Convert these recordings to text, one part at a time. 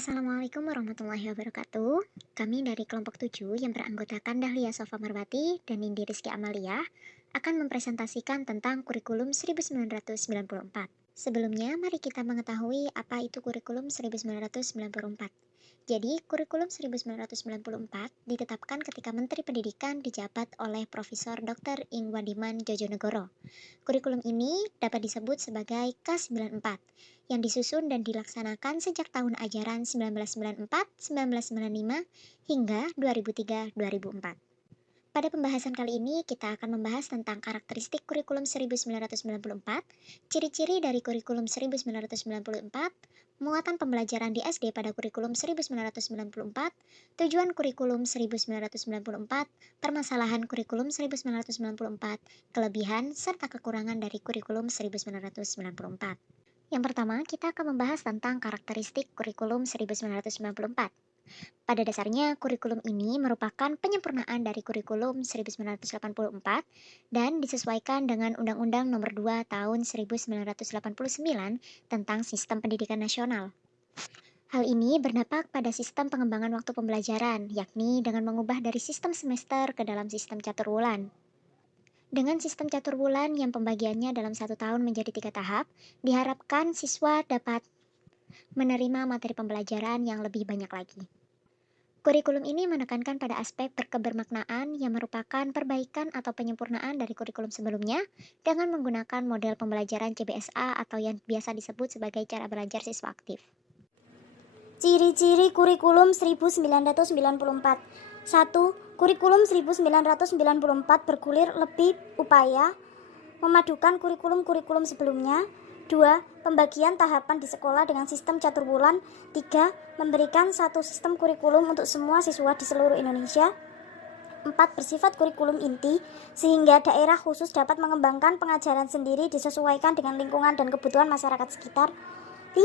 Assalamualaikum warahmatullahi wabarakatuh. Kami dari kelompok 7 yang beranggotakan Dahlia Sofa Marwati dan Nindi Rizky Amalia akan mempresentasikan tentang kurikulum 1994. Sebelumnya, mari kita mengetahui apa itu kurikulum 1994. Jadi, kurikulum 1994 ditetapkan ketika Menteri Pendidikan dijabat oleh Profesor Dr. Ing Wadiman Jojonegoro. Kurikulum ini dapat disebut sebagai K94 yang disusun dan dilaksanakan sejak tahun ajaran 1994-1995 hingga 2003-2004. Pada pembahasan kali ini, kita akan membahas tentang karakteristik kurikulum 1994, ciri-ciri dari kurikulum 1994, muatan pembelajaran di SD pada kurikulum 1994, tujuan kurikulum 1994, permasalahan kurikulum 1994, kelebihan serta kekurangan dari kurikulum 1994. Yang pertama, kita akan membahas tentang karakteristik kurikulum 1994. Pada dasarnya, kurikulum ini merupakan penyempurnaan dari kurikulum 1984 dan disesuaikan dengan Undang-Undang Nomor 2 Tahun 1989 tentang Sistem Pendidikan Nasional. Hal ini berdampak pada sistem pengembangan waktu pembelajaran, yakni dengan mengubah dari sistem semester ke dalam sistem caturwulan. Dengan sistem caturwulan yang pembagiannya dalam 1 tahun menjadi 3 tahap, diharapkan siswa dapat menerima materi pembelajaran yang lebih banyak lagi. Kurikulum ini menekankan pada aspek berkebermaknaan yang merupakan perbaikan atau penyempurnaan dari kurikulum sebelumnya dengan menggunakan model pembelajaran CBSA atau yang biasa disebut sebagai cara belajar siswa aktif. Ciri-ciri kurikulum 1994. 1. Kurikulum 1994 bergulir lebih upaya memadukan kurikulum-kurikulum sebelumnya. 2. Pembagian tahapan di sekolah dengan sistem caturwulan. 3. Memberikan satu sistem kurikulum untuk semua siswa di seluruh Indonesia. 4. Bersifat kurikulum inti, sehingga daerah khusus dapat mengembangkan pengajaran sendiri disesuaikan dengan lingkungan dan kebutuhan masyarakat sekitar. 5.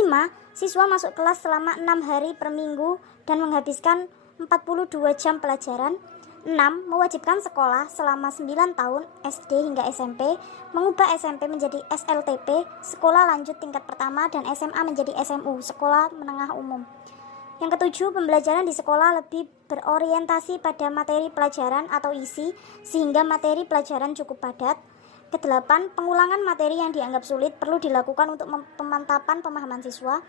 Siswa masuk kelas selama 6 hari per minggu dan menghabiskan 42 jam pelajaran. 6. Mewajibkan sekolah selama 9 tahun SD hingga SMP, mengubah SMP menjadi SLTP, sekolah lanjut tingkat pertama, dan SMA menjadi SMU, sekolah menengah umum. Yang ketujuh, pembelajaran di sekolah lebih berorientasi pada materi pelajaran atau isi, sehingga materi pelajaran cukup padat. Kedelapan, pengulangan materi yang dianggap sulit perlu dilakukan untuk pemantapan pemahaman siswa.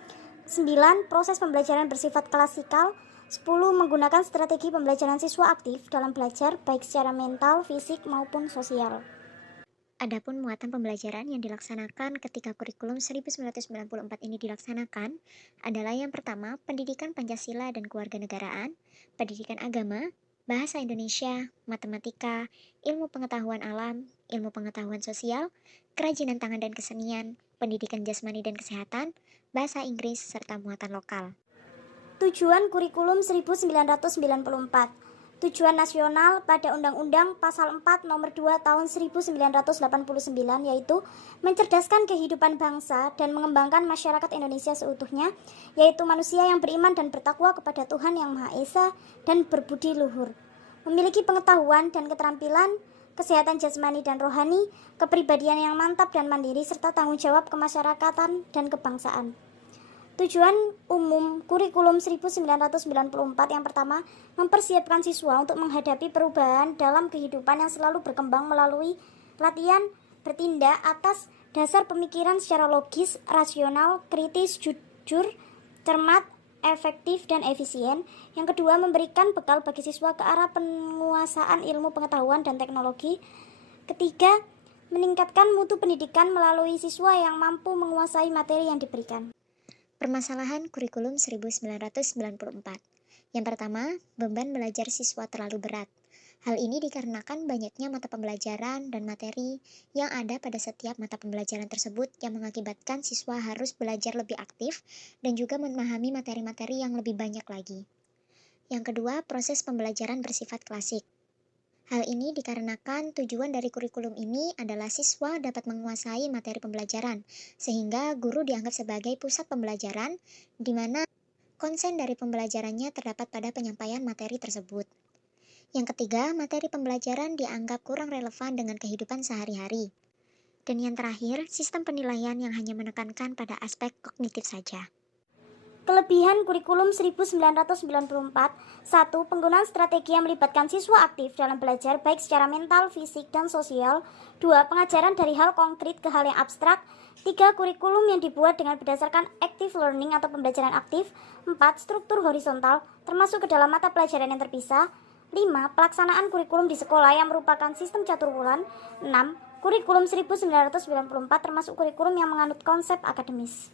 9. Proses pembelajaran bersifat klasikal. 10. Menggunakan strategi pembelajaran siswa aktif dalam belajar baik secara mental, fisik, maupun sosial. Adapun muatan pembelajaran yang dilaksanakan ketika kurikulum 1994 ini dilaksanakan adalah yang pertama, pendidikan Pancasila dan kewarganegaraan, pendidikan agama, bahasa Indonesia, matematika, ilmu pengetahuan alam, ilmu pengetahuan sosial, kerajinan tangan dan kesenian, pendidikan jasmani dan kesehatan, bahasa Inggris, serta muatan lokal. Tujuan kurikulum 1994. Tujuan nasional pada Undang-Undang Pasal 4 Nomor 2 Tahun 1989 yaitu mencerdaskan kehidupan bangsa dan mengembangkan masyarakat Indonesia seutuhnya, yaitu manusia yang beriman dan bertakwa kepada Tuhan Yang Maha Esa dan berbudi luhur, memiliki pengetahuan dan keterampilan, kesehatan jasmani dan rohani, kepribadian yang mantap dan mandiri, serta tanggung jawab kemasyarakatan dan kebangsaan. Tujuan umum kurikulum 1994 yang pertama, mempersiapkan siswa untuk menghadapi perubahan dalam kehidupan yang selalu berkembang melalui latihan bertindak atas dasar pemikiran secara logis, rasional, kritis, jujur, cermat, efektif, dan efisien. Yang kedua, memberikan bekal bagi siswa ke arah penguasaan ilmu pengetahuan dan teknologi. Ketiga, meningkatkan mutu pendidikan melalui siswa yang mampu menguasai materi yang diberikan. Permasalahan kurikulum 1994. Yang pertama, beban belajar siswa terlalu berat. Hal ini dikarenakan banyaknya mata pembelajaran dan materi yang ada pada setiap mata pembelajaran tersebut yang mengakibatkan siswa harus belajar lebih aktif dan juga memahami materi-materi yang lebih banyak lagi. Yang kedua, proses pembelajaran bersifat klasik. Hal ini dikarenakan tujuan dari kurikulum ini adalah siswa dapat menguasai materi pembelajaran, sehingga guru dianggap sebagai pusat pembelajaran, di mana konsen dari pembelajarannya terdapat pada penyampaian materi tersebut. Yang ketiga, materi pembelajaran dianggap kurang relevan dengan kehidupan sehari-hari. Dan yang terakhir, sistem penilaian yang hanya menekankan pada aspek kognitif saja. Kelebihan kurikulum 1994. 1. Penggunaan strategi yang melibatkan siswa aktif dalam belajar baik secara mental, fisik, dan sosial. 2. Pengajaran dari hal konkret ke hal yang abstrak. 3. Kurikulum yang dibuat dengan berdasarkan active learning atau pembelajaran aktif. 4. Struktur horizontal, termasuk ke dalam mata pelajaran yang terpisah. 5. Pelaksanaan kurikulum di sekolah yang merupakan sistem catur bulan. 6. Kurikulum 1994 termasuk kurikulum yang menganut konsep akademis.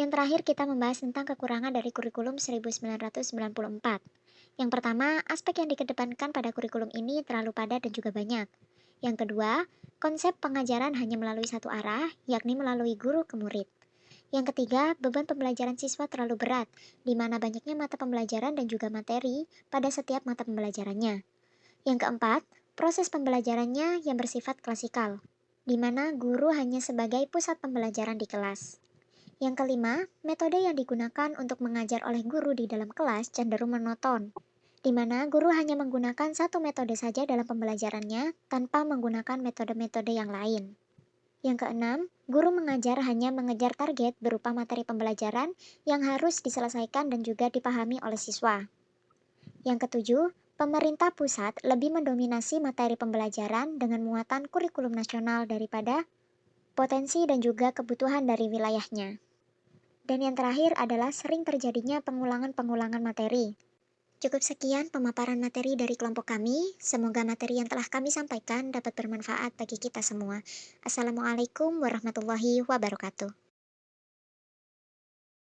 Yang terakhir kita membahas tentang kekurangan dari kurikulum 1994. Yang pertama, aspek yang dikedepankan pada kurikulum ini terlalu padat dan juga banyak. Yang kedua, konsep pengajaran hanya melalui satu arah, yakni melalui guru ke murid. Yang ketiga, beban pembelajaran siswa terlalu berat, di mana banyaknya mata pembelajaran dan juga materi pada setiap mata pembelajarannya. Yang keempat, proses pembelajarannya yang bersifat klasikal, di mana guru hanya sebagai pusat pembelajaran di kelas. Yang kelima, metode yang digunakan untuk mengajar oleh guru di dalam kelas cenderung monoton, di mana guru hanya menggunakan satu metode saja dalam pembelajarannya tanpa menggunakan metode-metode yang lain. Yang keenam, guru mengajar hanya mengejar target berupa materi pembelajaran yang harus diselesaikan dan juga dipahami oleh siswa. Yang ketujuh, pemerintah pusat lebih mendominasi materi pembelajaran dengan muatan kurikulum nasional daripada potensi dan juga kebutuhan dari wilayahnya. Dan yang terakhir adalah sering terjadinya pengulangan-pengulangan materi. Cukup sekian pemaparan materi dari kelompok kami. Semoga materi yang telah kami sampaikan dapat bermanfaat bagi kita semua. Assalamualaikum warahmatullahi wabarakatuh.